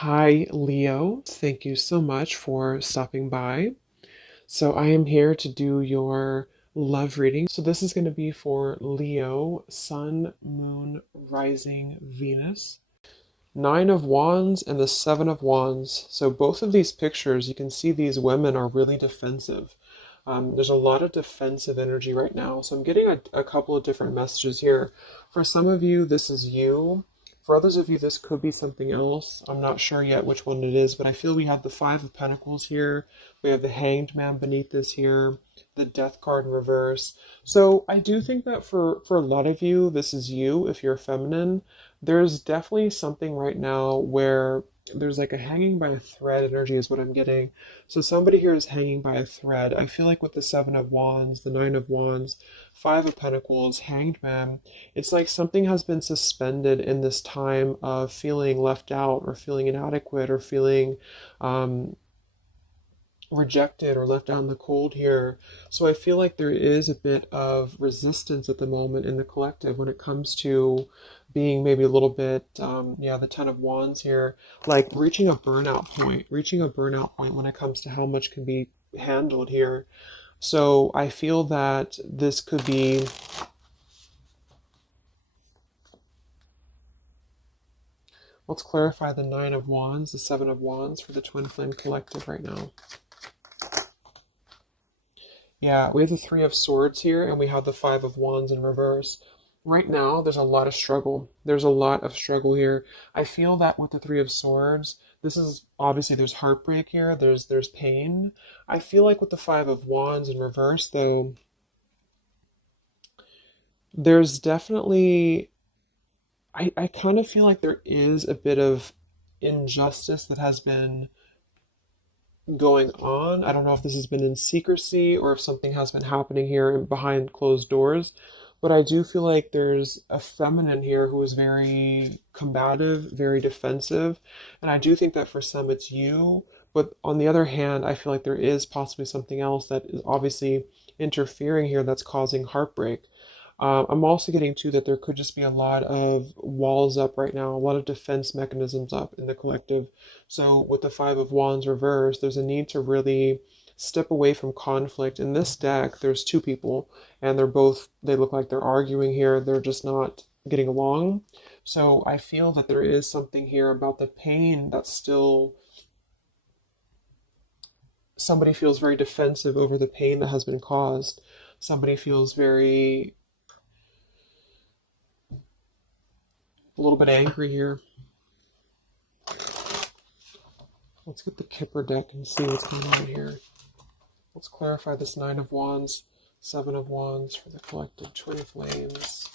Hi, Leo. Thank you so much for stopping by. So, I am here to do your love reading. So, this is going to be for Leo, Sun, Moon, Rising, Venus. Nine of Wands and the Seven of Wands. So, both of these pictures, you can see these women are really defensive. There's a lot of defensive energy right now. So, I'm getting a couple of different messages here. For some of you, this is you. For others of you, this could be something else. I'm not sure yet which one it is, but I feel we have the Five of Pentacles here. We have the Hanged Man beneath this here, the Death card in reverse. So I do think that for a lot of you, this is you if you're feminine. There's definitely something right now where there's like a hanging by a thread energy is what I'm getting. So somebody here is hanging by a thread. I feel like with the Seven of Wands, the Nine of Wands, Five of Pentacles, Hanged Man, it's like something has been suspended in this time of feeling left out or feeling inadequate or feeling rejected or left out in the cold here. So I feel like there is a bit of resistance at the moment in the collective when it comes to being maybe a little bit, yeah, the Ten of Wands here, like reaching a burnout point when it comes to how much can be handled here. So I feel that this could be. Let's clarify the Nine of Wands, the Seven of Wands for the Twin Flame Collective right now. Yeah, we have the Three of Swords here, and we have the Five of Wands in reverse. Right now, there's a lot of struggle. There's a lot of struggle here. I feel that with the Three of Swords, this is obviously there's heartbreak here. There's pain. I feel like with the Five of Wands in reverse, though, there's definitely I kind of feel like there is a bit of injustice that has been going on. I don't know if this has been in secrecy or if something has been happening here behind closed doors, but I do feel like there's a feminine here who is very combative, very defensive, and I do think that for some it's you. But on the other hand, I feel like there is possibly something else that is obviously interfering here that's causing heartbreak. I'm also getting to that there could just be a lot of walls up right now, a lot of defense mechanisms up in the collective. So with the Five of Wands reversed, there's a need to really step away from conflict. In this deck, there's two people, and they look like they're arguing here. They're just not getting along. So I feel that there is something here about the pain that's still. Somebody feels very defensive over the pain that has been caused. Somebody feels a little bit angry here. Let's get the Kipper deck and see what's going on here. Let's clarify this Nine of Wands, Seven of Wands for the collective twin flames.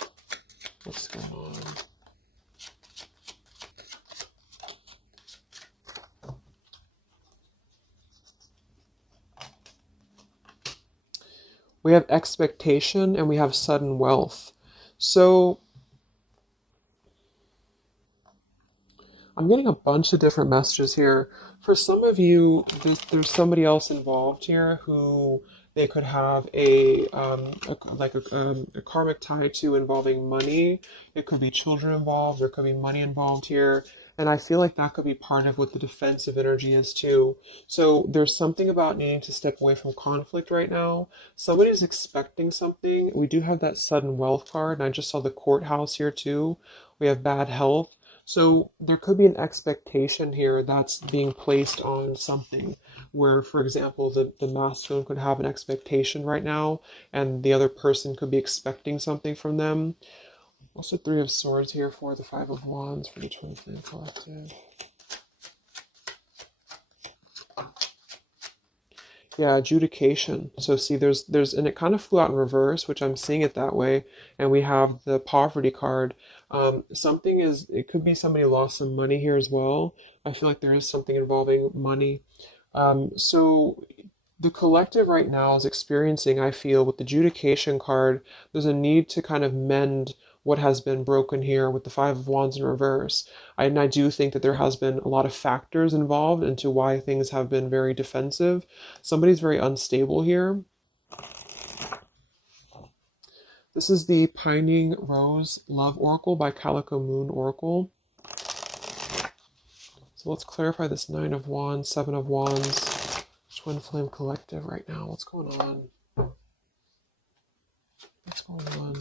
What's going on? We have expectation and we have sudden wealth. So I'm getting a bunch of different messages here. For some of you, there's somebody else involved here who they could have a karmic tie to involving money. It could be children involved. There could be money involved here. And I feel like that could be part of what the defensive energy is too. So there's something about needing to step away from conflict right now. Somebody's expecting something. We do have that sudden wealth card, and I just saw the courthouse here too. We have bad health. So there could be an expectation here that's being placed on something where, for example, the masculine could have an expectation right now and the other person could be expecting something from them. What's the Three of Swords here for the Five of Wands for the Twin Flame Collective? Yeah, adjudication. So see, and it kind of flew out in reverse, which I'm seeing it that way. And we have the poverty card. It could be somebody lost some money here as well. I feel like there is something involving money. So the collective right now is experiencing, I feel, with the adjudication card, there's a need to kind of mend what has been broken here with the Five of Wands in reverse. And I do think that there has been a lot of factors involved into why things have been very defensive. Somebody's very unstable here. This is the Pining Rose Love Oracle by Calico Moon Oracle. So let's clarify this Nine of Wands, Seven of Wands, Twin Flame Collective right now. What's going on? What's going on?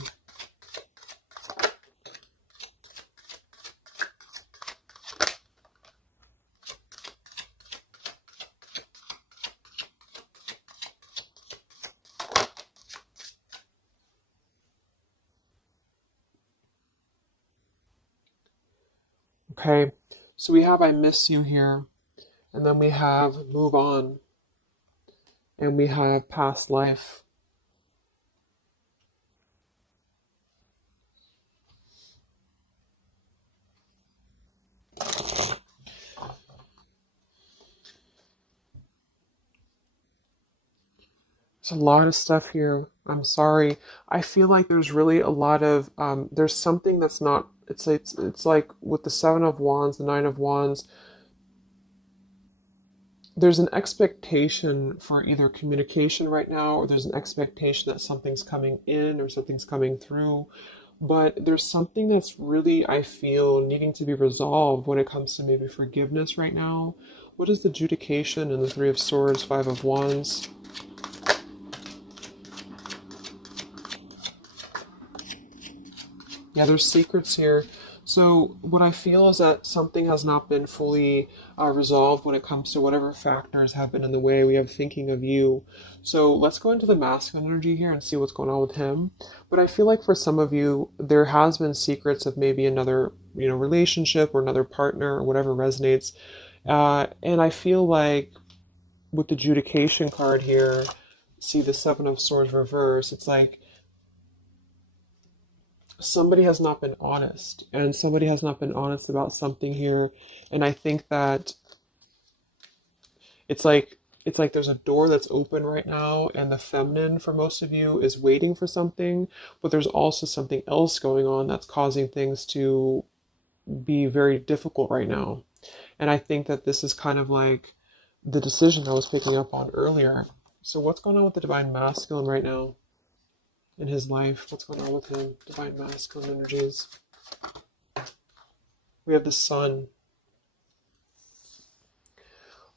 Okay, so we have I miss you here, and then we have move on, and we have past life. There's a lot of stuff here. I'm sorry. I feel like there's really a lot of there's something that's not. It's like with the Seven of Wands, the Nine of Wands. There's an expectation for either communication right now, or there's an expectation that something's coming in or something's coming through. But there's something that's really, I feel, needing to be resolved when it comes to maybe forgiveness right now. What is the adjudication in the Three of Swords, Five of Wands? Yeah, there's secrets here. So what I feel is that something has not been fully resolved when it comes to whatever factors have been in the way. We have thinking of you. So let's go into the masculine energy here and see what's going on with him. But I feel like for some of you, there has been secrets of maybe another, relationship or another partner or whatever resonates. And I feel like with the adjudication card here, see the Seven of Swords reverse. It's like somebody has not been honest, and somebody has not been honest about something here. And I think that it's like there's a door that's open right now, and the feminine for most of you is waiting for something, but there's also something else going on that's causing things to be very difficult right now. And I think that this is kind of like the decision I was picking up on earlier. So what's going on with the divine masculine right now in his life? What's going on with him? Divine masculine energies. We have the sun.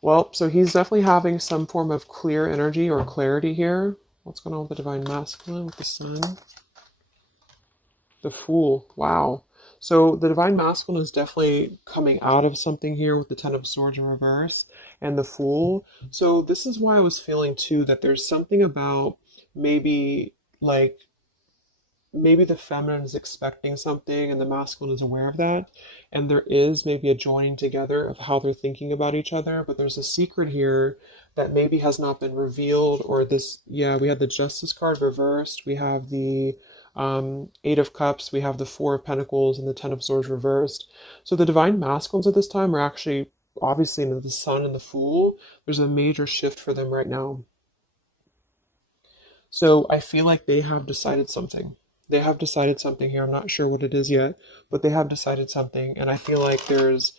Well, so he's definitely having some form of clear energy or clarity here. What's going on with the divine masculine with the sun? The Fool. Wow. So the divine masculine is definitely coming out of something here with the Ten of Swords in reverse and the Fool. So this is why I was feeling too that there's something about maybe like maybe the feminine is expecting something and the masculine is aware of that, and there is maybe a joining together of how they're thinking about each other, but there's a secret here that maybe has not been revealed. Or this, yeah, we had the Justice card reversed, we have the Eight of Cups, we have the Four of Pentacles, and the Ten of Swords reversed. So the divine masculines at this time are actually obviously into the Sun and the Fool. There's a major shift for them right now. So I feel like they have decided something. They have decided something here. I'm not sure what it is yet, but they have decided something, and I feel like there's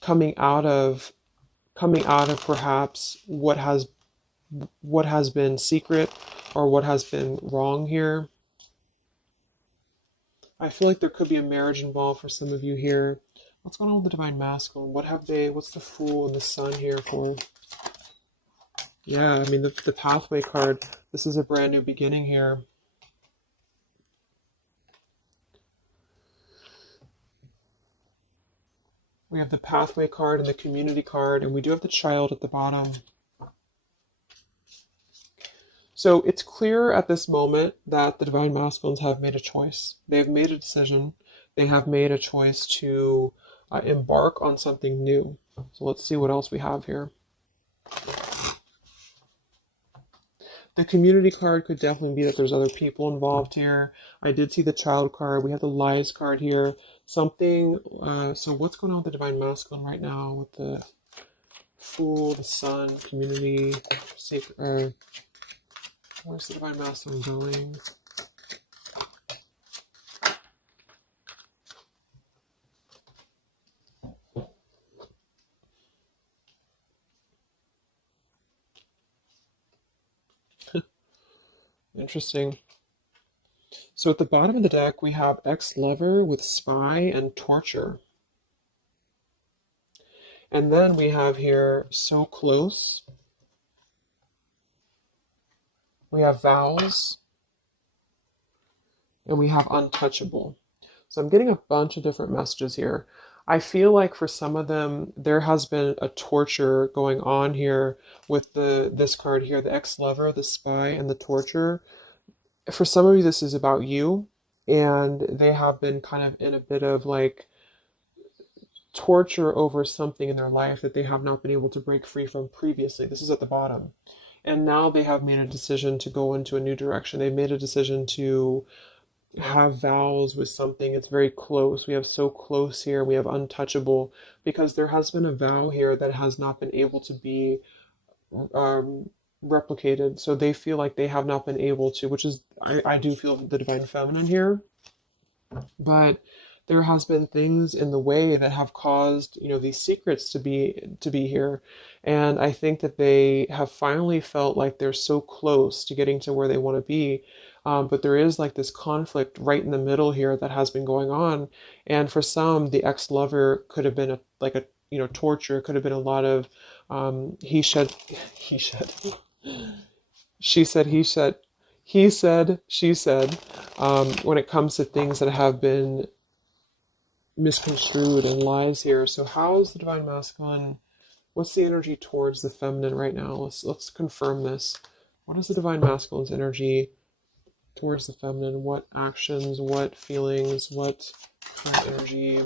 coming out of perhaps what has been secret or what has been wrong here. I feel like there could be a marriage involved for some of you here. What's going on with the divine masculine? What's the Fool and the Sun here for? Yeah, I mean, the pathway card, this is a brand new beginning here. We have the pathway card and the community card, and we do have the child at the bottom. So it's clear at this moment that the divine masculines have made a choice. They have made a decision. They have made a choice to embark on something new. So let's see what else we have here. The community card could definitely be that there's other people involved here. I did see the child card. We have the lies card here. Something, so what's going on with the divine masculine right now with the Fool, the Sun, community, secret, where's the divine masculine going? Interesting. So at the bottom of the deck, we have ex-lover with spy and torture. And then we have here so close. We have vows, and we have untouchable. So I'm getting a bunch of different messages here. I feel like for some of them, there has been a torture going on here with this card here, the ex-lover, the spy, and the torture. For some of you, this is about you, and they have been kind of in a bit of like torture over something in their life that they have not been able to break free from previously. This is at the bottom. And now they have made a decision to go into a new direction. They've made a decision to have vows with something. It's very close. We have so close here. We have untouchable because there has been a vow here that has not been able to be um, replicated. So they feel like they have not been able to, which is, I do feel the divine feminine here, but there has been things in the way that have caused these secrets to be here, and I think that they have finally felt like they're so close to getting to where they want to be, but there is like this conflict right in the middle here that has been going on, and for some the ex-lover could have been a torture. It could have been a lot of he said he said she said he said he said she said, when it comes to things that have been misconstrued and lies here. So how is the divine masculine? What's the energy towards the feminine right now? Let's confirm this. What is the divine masculine's energy towards the feminine? What actions, what feelings, what current energy?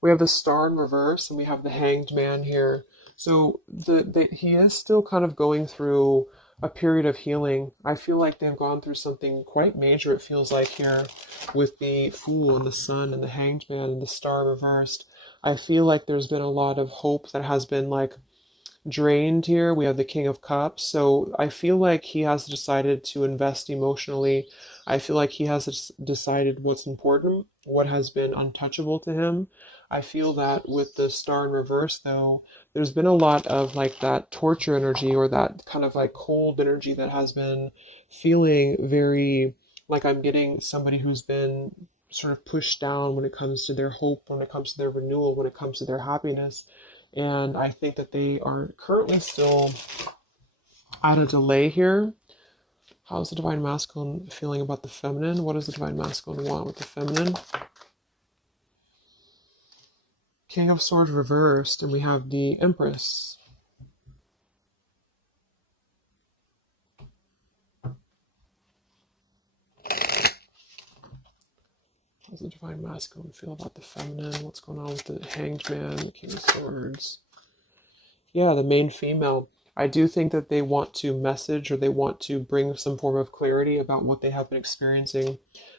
We have the star in reverse and we have the hanged man here. So he is still kind of going through a period of healing. I feel like they've gone through something quite major, it feels like here, with the fool and the sun and the hanged man and the star reversed. I feel like there's been a lot of hope that has been like drained here. We have the King of Cups. So I feel like he has decided to invest emotionally. I feel like he has decided what's important, what has been untouchable to him. I feel that with the star in reverse, though, there's been a lot of like that torture energy or that kind of like cold energy that has been feeling very like I'm getting somebody who's been sort of pushed down when it comes to their hope, when it comes to their renewal, when it comes to their happiness. And I think that they are currently still at a delay here. How's the divine masculine feeling about the feminine? What does the divine masculine want with the feminine? King of Swords reversed, and we have the Empress. How's the divine masculine feel about the feminine? What's going on with the hanged man, the King of Swords? Yeah, the main female. I do think that they want to message or they want to bring some form of clarity about what they have been experiencing.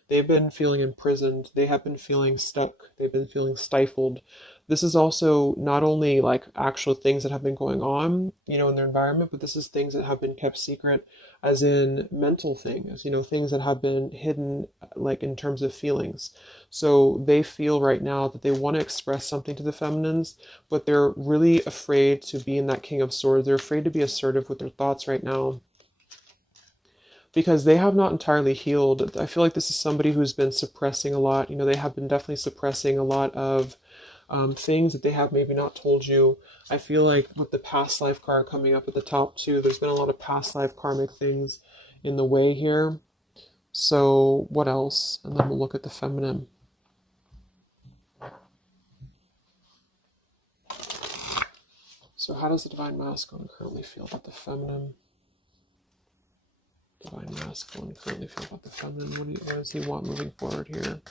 They've been feeling imprisoned. They have been feeling stuck. They've been feeling stifled. This is also not only like actual things that have been going on, in their environment, but this is things that have been kept secret, as in mental things, things that have been hidden, like in terms of feelings. So they feel right now that they want to express something to the feminines, but they're really afraid to be in that King of Swords. They're afraid to be assertive with their thoughts right now because they have not entirely healed. I feel like this is somebody who's been suppressing a lot. They have been definitely suppressing a lot of things that they have maybe not told you. I feel like with the past life card coming up at the top too, there's been a lot of past life karmic things in the way here. So what else? And then we'll look at the feminine. So how does the divine masculine currently feel about the feminine? Divine masculine currently feel about the feminine? What does he want moving forward here?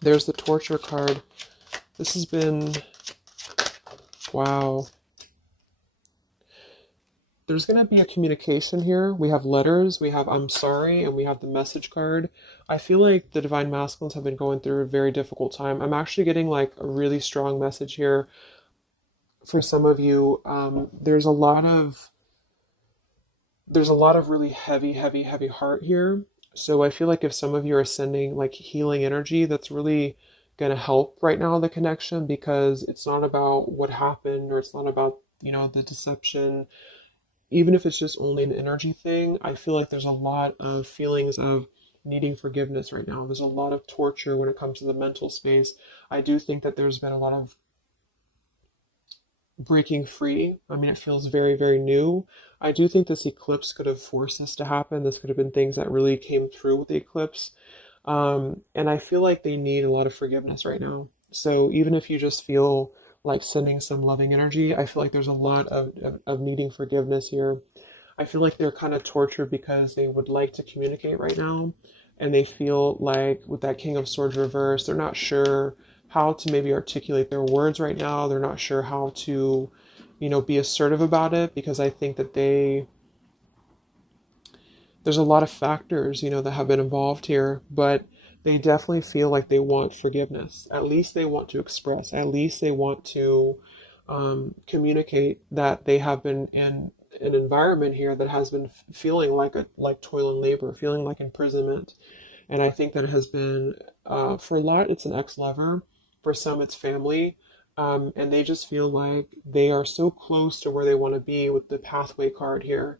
There's the torture card. This has been, wow. There's going to be a communication here. We have letters, we have I'm sorry, and we have the message card. I feel like the divine masculines have been going through a very difficult time. I'm actually getting like a really strong message here for some of you. There's a lot of really heavy heart here. So I feel like if some of you are sending like healing energy, that's really going to help right now, the connection, because it's not about what happened or it's not about, the deception. Even if it's just only an energy thing, I feel like there's a lot of feelings of needing forgiveness right now. There's a lot of torture when it comes to the mental space. I do think that there's been a lot of breaking free. I mean, it feels very, very new. I do think this eclipse could have forced this to happen. This could have been things that really came through with the eclipse. And I feel like they need a lot of forgiveness right now. So even if you just feel like sending some loving energy, I feel like there's a lot of needing forgiveness here. I feel like they're kind of tortured because they would like to communicate right now. And they feel like with that King of Swords reverse, they're not sure how to maybe articulate their words right now. They're not sure how to, be assertive about it because I think that there's a lot of factors, that have been involved here, but they definitely feel like they want forgiveness. At least they want to express, at least they want to communicate that they have been in an environment here that has been feeling like toil and labor, feeling like imprisonment. And I think that it has been, for a lot, it's an ex-lover. For some, it's family. And they just feel like they are so close to where they want to be with the pathway card here.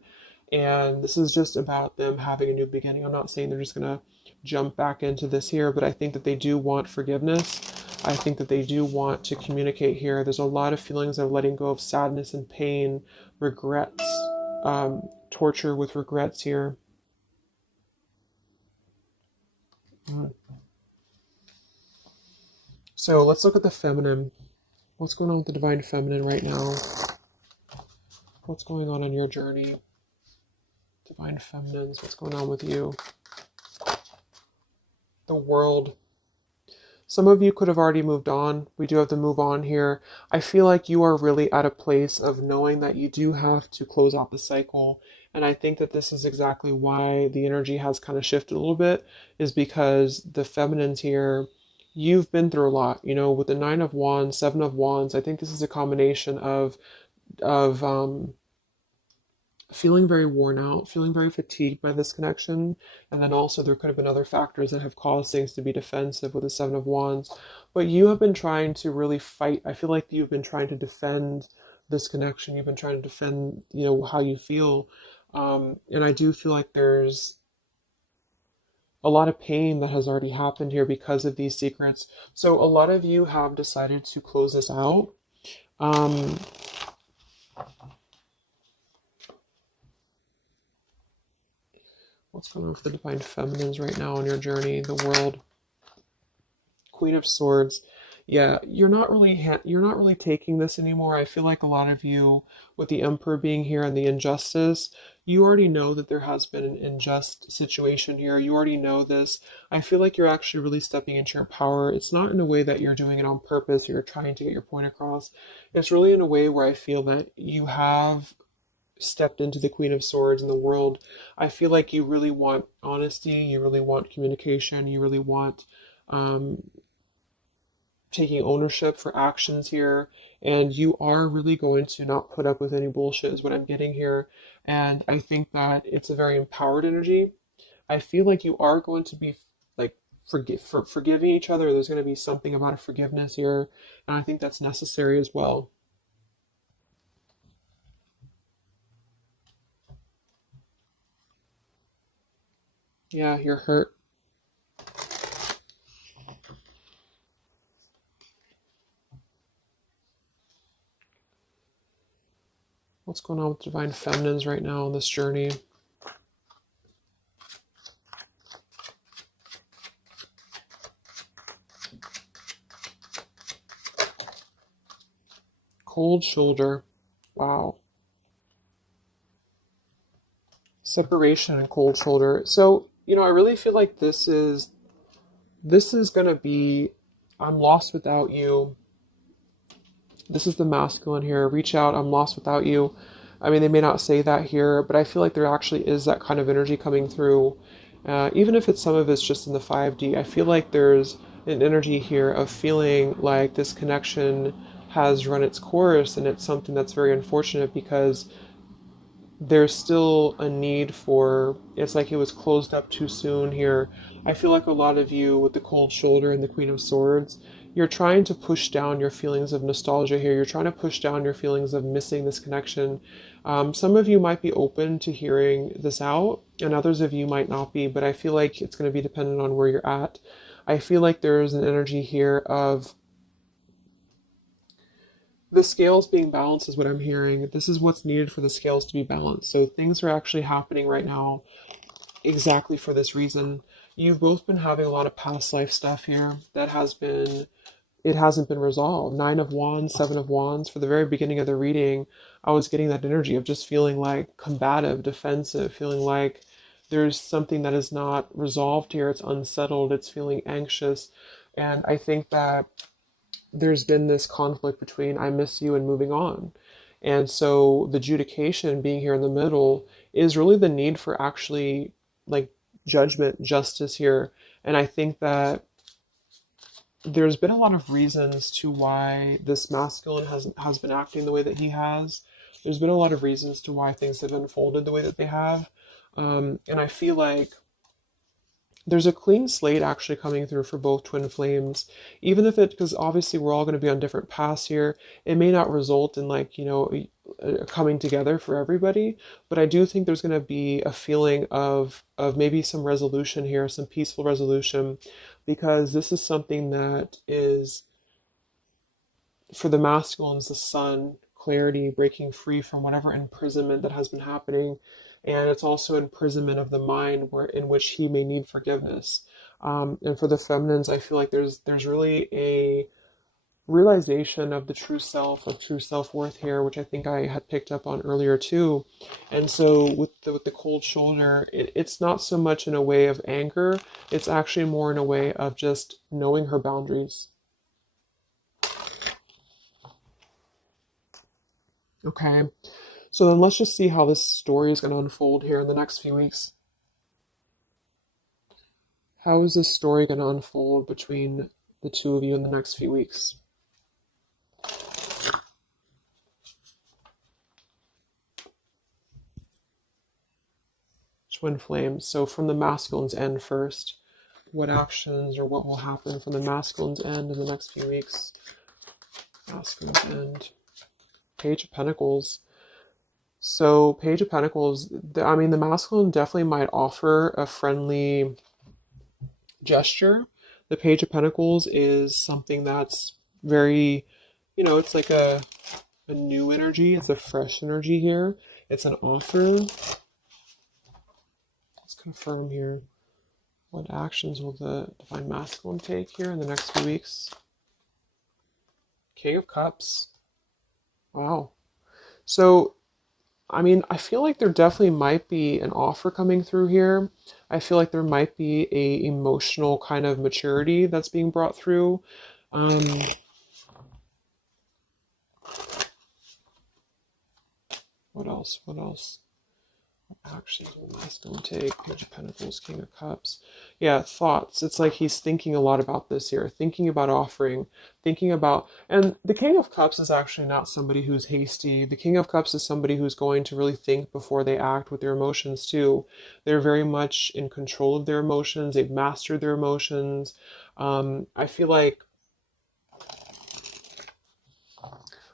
And this is just about them having a new beginning. I'm not saying they're just going to jump back into this here, but I think that they do want forgiveness. I think that they do want to communicate here. There's a lot of feelings of letting go of sadness and pain, regrets, torture with regrets here. Mm. So let's look at the feminine. What's going on with the divine feminine right now? What's going on your journey? Divine feminines, what's going on with you? The world. Some of you could have already moved on. We do have to move on here. I feel like you are really at a place of knowing that you do have to close out the cycle. And I think that this is exactly why the energy has kind of shifted a little bit, is because the feminines here, you've been through a lot, with the Nine of Wands, Seven of Wands. I think this is a combination of feeling very worn out, feeling very fatigued by this connection. And then also there could have been other factors that have caused things to be defensive with the Seven of Wands. But you have been trying to really fight. I feel like you've been trying to defend this connection. You've been trying to defend, how you feel. And I do feel like there's a lot of pain that has already happened here because of these secrets. So a lot of you have decided to close this out. Um, What's going on with the divine feminines right now on your journey, the world? Queen of Swords. Yeah, you're not really taking this anymore. I feel like a lot of you, with the Emperor being here and the injustice, you already know that there has been an unjust situation here. You already know this. I feel like you're actually really stepping into your power. It's not in a way that you're doing it on purpose or you're trying to get your point across. It's really in a way where I feel that you have stepped into the Queen of Swords in the world. I feel like you really want honesty, you really want communication, you really want um, taking ownership for actions here, and you are really going to not put up with any bullshit, is what I'm getting here. And I think that it's a very empowered energy. I feel like you are going to be like forgiving each other. There's going to be something about a forgiveness here, and I think that's necessary as well. Yeah, you're hurt. What's going on with divine feminines right now on this journey? Cold shoulder. Wow. Separation and cold shoulder. So, I really feel like this is gonna be, I'm lost without you. This is the masculine here. Reach out, I'm lost without you. I mean, they may not say that here, but I feel like there actually is that kind of energy coming through. Even if some of it's just in the 5D, I feel like there's an energy here of feeling like this connection has run its course, and it's something that's very unfortunate because there's still a need for, it's like it was closed up too soon here. I feel like a lot of you with the cold shoulder and the Queen of Swords, you're trying to push down your feelings of nostalgia here. You're trying to push down your feelings of missing this connection. Some of you might be open to hearing this out, and others of you might not be, but I feel like it's going to be dependent on where you're at. I feel like there's an energy here of the scales being balanced, is what I'm hearing. This is what's needed for the scales to be balanced. So things are actually happening right now exactly for this reason. You've both been having a lot of past life stuff here that it hasn't been resolved. Nine of Wands, Seven of Wands. For the very beginning of the reading, I was getting that energy of just feeling like combative, defensive, feeling like there's something that is not resolved here. It's unsettled. It's feeling anxious. And I think that there's been this conflict between I miss you and moving on. And so the judication being here in the middle is really the need for actually like judgment, justice here. And I think that there's been a lot of reasons to why this masculine has been acting the way that he has. There's been a lot of reasons to why things have unfolded the way that they have. And I feel like there's a clean slate actually coming through for both twin flames, even if it, because obviously we're all going to be on different paths here. It may not result in like, a coming together for everybody, but I do think there's going to be a feeling of maybe some resolution here, some peaceful resolution, because this is something that is for the masculines, the sun, clarity, breaking free from whatever imprisonment that has been happening. And it's also imprisonment of the mind where in which he may need forgiveness. And for the feminines, I feel like there's really a realization of the true self, of true self-worth here, which I think I had picked up on earlier too. And so with the cold shoulder, it's not so much in a way of anger, it's actually more in a way of just knowing her boundaries. Okay, so then let's just see how this story is going to unfold here in the next few weeks. How is this story going to unfold between the two of you in the next few weeks? Twin flames. So from the masculine's end first, what actions or what will happen from the masculine's end in the next few weeks? Masculine's end. Page of Pentacles. So Page of Pentacles, I mean, the masculine definitely might offer a friendly gesture. The Page of Pentacles is something that's very, it's like a new energy. It's a fresh energy here. It's an offer. Let's confirm here. What actions will the Divine Masculine take here in the next few weeks? King of Cups. Wow. So, I mean, I feel like there definitely might be an offer coming through here. I feel like there might be a emotional kind of maturity that's being brought through. What else? What else? Actions will masculine take? Page of Pentacles, King of Cups. Yeah, thoughts. It's like he's thinking a lot about this here, thinking about offering, thinking about, and the King of Cups is actually not somebody who's hasty. The King of Cups is somebody who's going to really think before they act with their emotions too. They're very much in control of their emotions. They've mastered their emotions. I feel like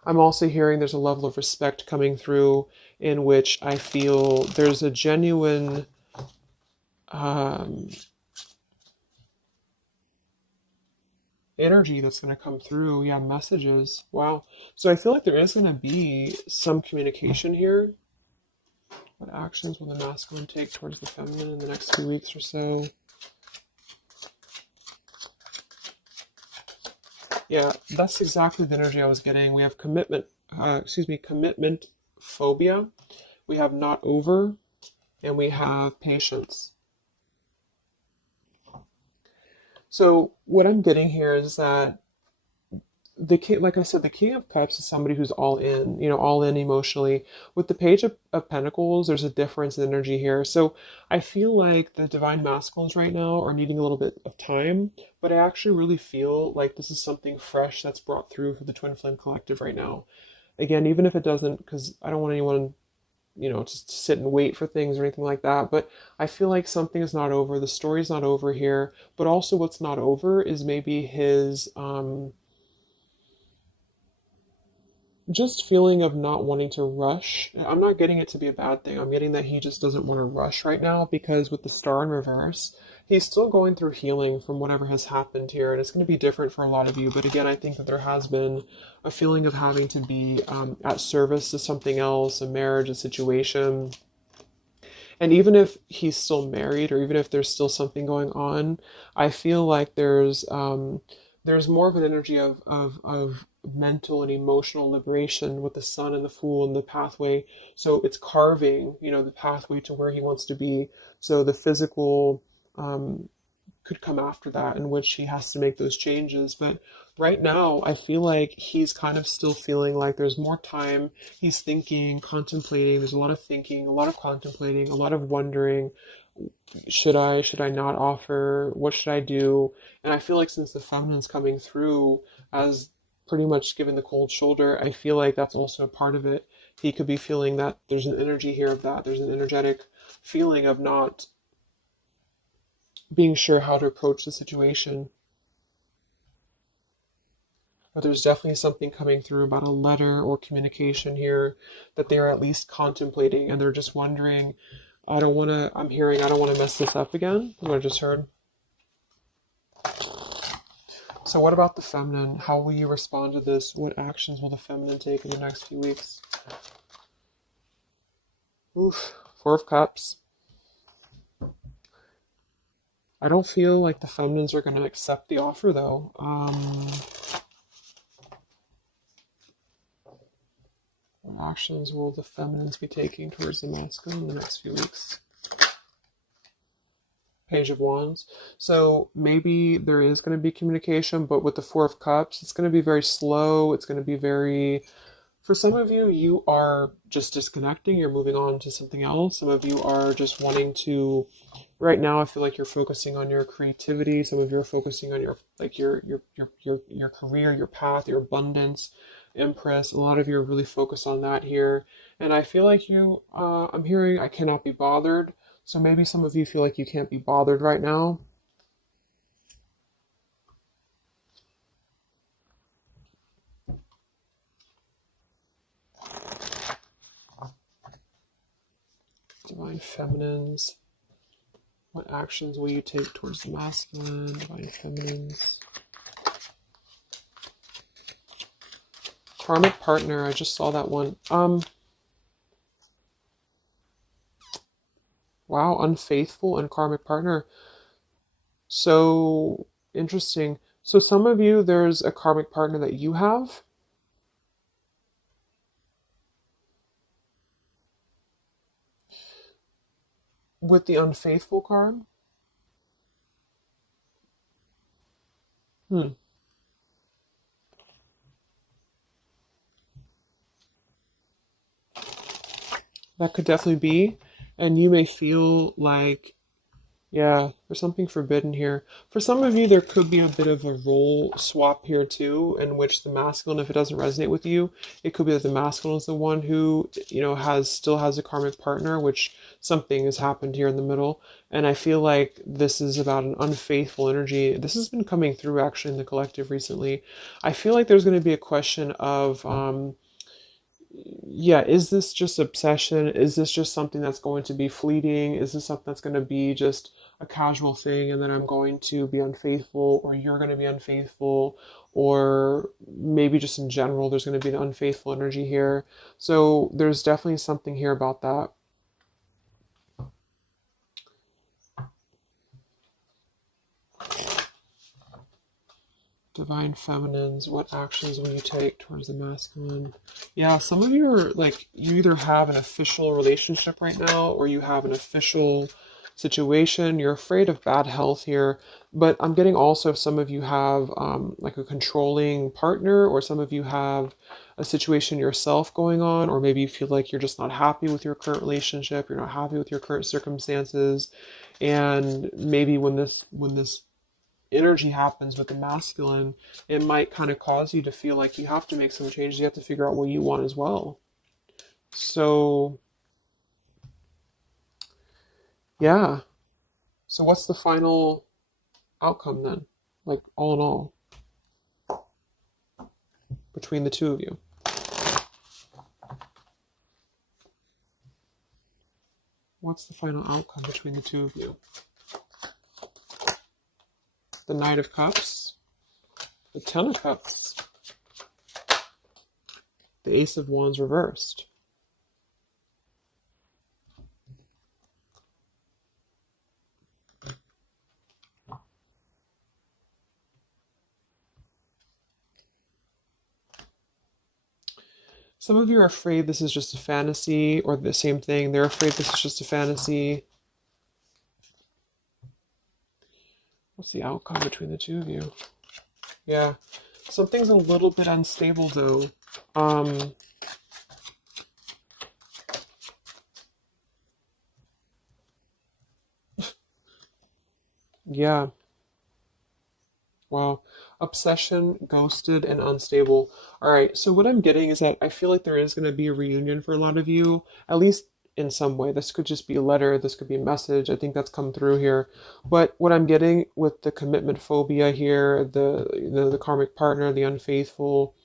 I'm also hearing there's a level of respect coming through in which I feel there's a genuine energy that's going to come through. Yeah, messages. Wow. So I feel like there is going to be some communication here. What actions will the masculine take towards the feminine in the next few weeks or so? Yeah, that's exactly the energy I was getting. We have commitment phobia. We have not over, and we have patience. So what I'm getting here is that the king, like I said, the King of Cups is somebody who's all in, all in emotionally. With the Page of Pentacles, there's a difference in energy here. So I feel like the Divine Masculines right now are needing a little bit of time, but I actually really feel like this is something fresh that's brought through for the Twin Flame Collective right now. Again, even if it doesn't, because I don't want anyone just sit and wait for things or anything like that. But I feel like something is not over. The story's not over here. But also, what's not over is maybe his just feeling of not wanting to rush. I'm not getting it to be a bad thing. I'm getting that he just doesn't want to rush right now because with the star in reverse, he's still going through healing from whatever has happened here. And it's going to be different for a lot of you. But again, I think that there has been a feeling of having to be at service to something else, a marriage, a situation. And even if he's still married or even if there's still something going on, I feel like there's more of an energy of mental and emotional liberation with the sun and the fool and the pathway. So it's carving, the pathway to where he wants to be. So the physical could come after that, in which he has to make those changes. But right now, I feel like he's kind of still feeling like there's more time. He's thinking, contemplating. There's a lot of thinking, a lot of contemplating, a lot of wondering. Should I not offer? What should I do? And I feel like since the feminine's coming through as pretty much giving the cold shoulder, I feel like that's also a part of it. He could be feeling that there's an energy here of that. There's an energetic feeling of not being sure how to approach the situation. But there's definitely something coming through about a letter or communication here that they're at least contemplating and they're just wondering, I don't want to mess this up again, what I just heard. So what about the feminine? How will you respond to this? What actions will the feminine take in the next few weeks? Oof, Four of Cups. I don't feel like the feminines are going to accept the offer though. What actions will the feminines be taking towards the masculine in the next few weeks? Page of Wands. So maybe there is going to be communication, but with the Four of Cups, it's going to be very slow. It's going to be very, for some of you, you are just disconnecting. You're moving on to something else. Some of you are just wanting to, right now, I feel like you're focusing on your creativity. Some of you are focusing on your career, your path, your abundance, Empress. A lot of you are really focused on that here. And I feel like I'm hearing I cannot be bothered. So maybe some of you feel like you can't be bothered right now. Divine Feminines. What actions will you take towards the masculine? Divine Feminines. Karmic Partner. I just saw that one. Wow, unfaithful and karmic partner. So interesting. So some of you, there's a karmic partner that you have. With the unfaithful card. Hmm. That could definitely be. And you may feel like, yeah, there's something forbidden here. For some of you, there could be a bit of a role swap here too, in which the masculine, if it doesn't resonate with you, it could be that the masculine is the one who, still has a karmic partner, which something has happened here in the middle. And I feel like this is about an unfaithful energy. This has been coming through actually in the collective recently. I feel like there's going to be a question of, yeah, is this just obsession? Is this just something that's going to be fleeting? Is this something that's going to be just a casual thing and then I'm going to be unfaithful or you're going to be unfaithful or maybe just in general there's going to be an unfaithful energy here. So there's definitely something here about that. Divine Feminines, what actions will you take towards the masculine? Yeah, some of you are like, you either have an official relationship right now or you have an official situation. You're afraid of bad health here, but I'm getting also some of you have like a controlling partner or some of you have a situation yourself going on, or maybe you feel like you're just not happy with your current relationship, you're not happy with your current circumstances, and maybe when this energy happens with the masculine, it might kind of cause you to feel like you have to make some changes. You have to figure out what you want as well. So Yeah. So what's the final outcome then? Like all in all, between the two of you. What's the final outcome between the two of you? The Knight of Cups, the Ten of Cups, the Ace of Wands reversed. Some of you are afraid this is just a fantasy, or the same thing. They're afraid this is just a fantasy. What's the outcome between the two of you? Yeah. Something's a little bit unstable though. Um, yeah. Wow. Obsession, ghosted, and unstable. All right. So what I'm getting is that I feel like there is going to be a reunion for a lot of you, at least in some way. This could just be a letter. This could be a message. I think that's come through here. But what I'm getting with the commitment phobia here, the karmic partner, the unfaithful,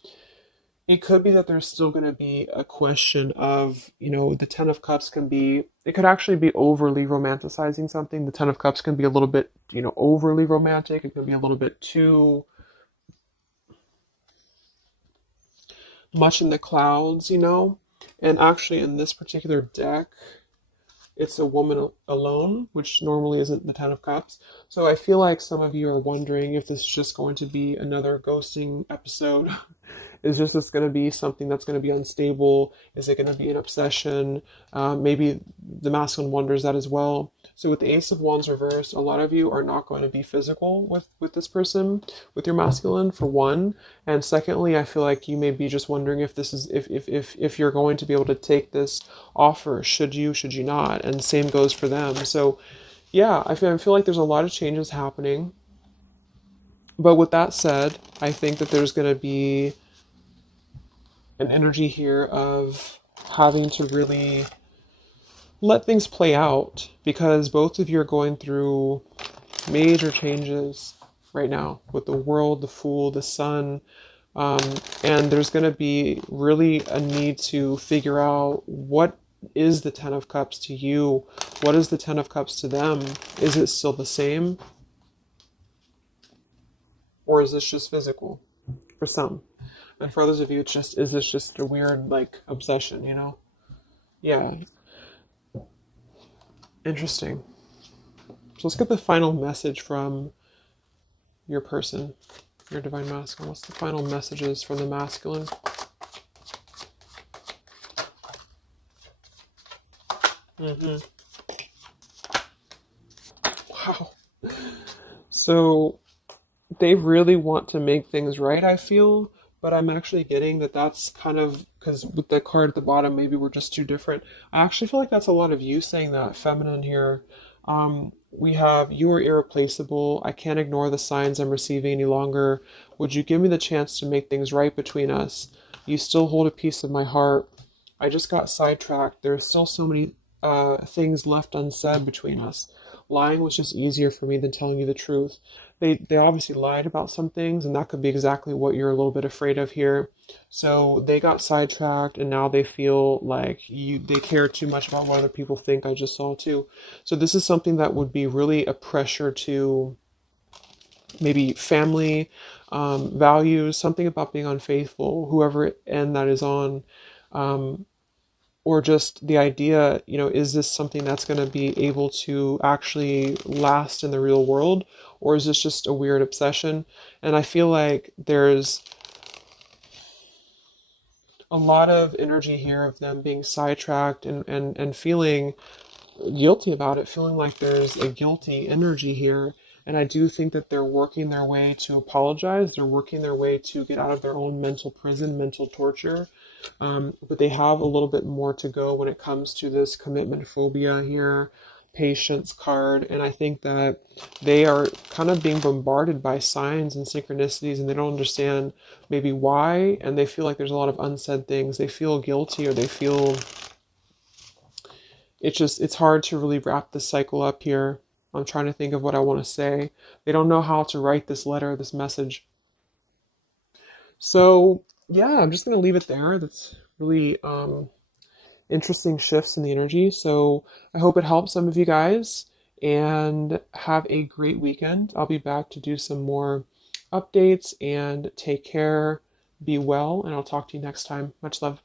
it could be that there's still going to be a question of, the Ten of Cups can be, it could actually be overly romanticizing something. The Ten of Cups can be a little bit, overly romantic. It can be a little bit too much in the clouds. And actually, in this particular deck, it's a woman alone, which normally isn't the Ten of Cups. So I feel like some of you are wondering if this is just going to be another ghosting episode. Is just this going to be something that's going to be unstable? Is it going to be an obsession? Maybe the masculine wonders that as well. So with the Ace of Wands reversed, a lot of you are not going to be physical with this person, with your masculine, for one. And secondly, I feel like you may be just wondering if this is if you're going to be able to take this offer. Should you not? And same goes for them. So yeah, I feel like there's a lot of changes happening. But with that said, I think that there's going to be an energy here of having to really let things play out, because both of you are going through major changes right now with the world, the Fool, the Sun. Um, and there's going to be really a need to figure out what is the Ten of Cups to you? What is the Ten of Cups to them? Is it still the same? Or is this just physical for some? And for others of you, is this just a weird, like, obsession? Yeah, interesting. So let's get the final message from your person, your divine masculine. What's the final messages from the masculine? Mm-hmm. Wow. So they really want to make things right, I feel, but I'm actually getting that that's kind of, because with the card at the bottom, maybe we're just too different. I actually feel like that's a lot of you saying that, feminine here. We have, you are irreplaceable. I can't ignore the signs I'm receiving any longer. Would you give me the chance to make things right between us? You still hold a piece of my heart. I just got sidetracked. There are still so many things left unsaid between us. Lying was just easier for me than telling you the truth. They obviously lied about some things, and that could be exactly what you're a little bit afraid of here. So they got sidetracked, and now they feel like they care too much about what other people think. I just saw too. So this is something that would be really a pressure to maybe family values, something about being unfaithful, whoever end that is on. Or just the idea, is this something that's going to be able to actually last in the real world? Or is this just a weird obsession? And I feel like there's a lot of energy here of them being sidetracked and feeling guilty about it, feeling like there's a guilty energy here. And I do think that they're working their way to apologize. They're working their way to get out of their own mental prison, mental torture. But they have a little bit more to go when it comes to this commitment phobia here, patience card. And I think that they are kind of being bombarded by signs and synchronicities, and they don't understand maybe why. And they feel like there's a lot of unsaid things. They feel guilty, or they feel it's hard to really wrap this cycle up here. I'm trying to think of what I want to say. They don't know how to write this letter, this message. So yeah, I'm just gonna leave it there. That's really interesting shifts in the energy. So I hope it helps some of you guys and have a great weekend. I'll be back to do some more updates and take care. Be well, and I'll talk to you next time. Much love.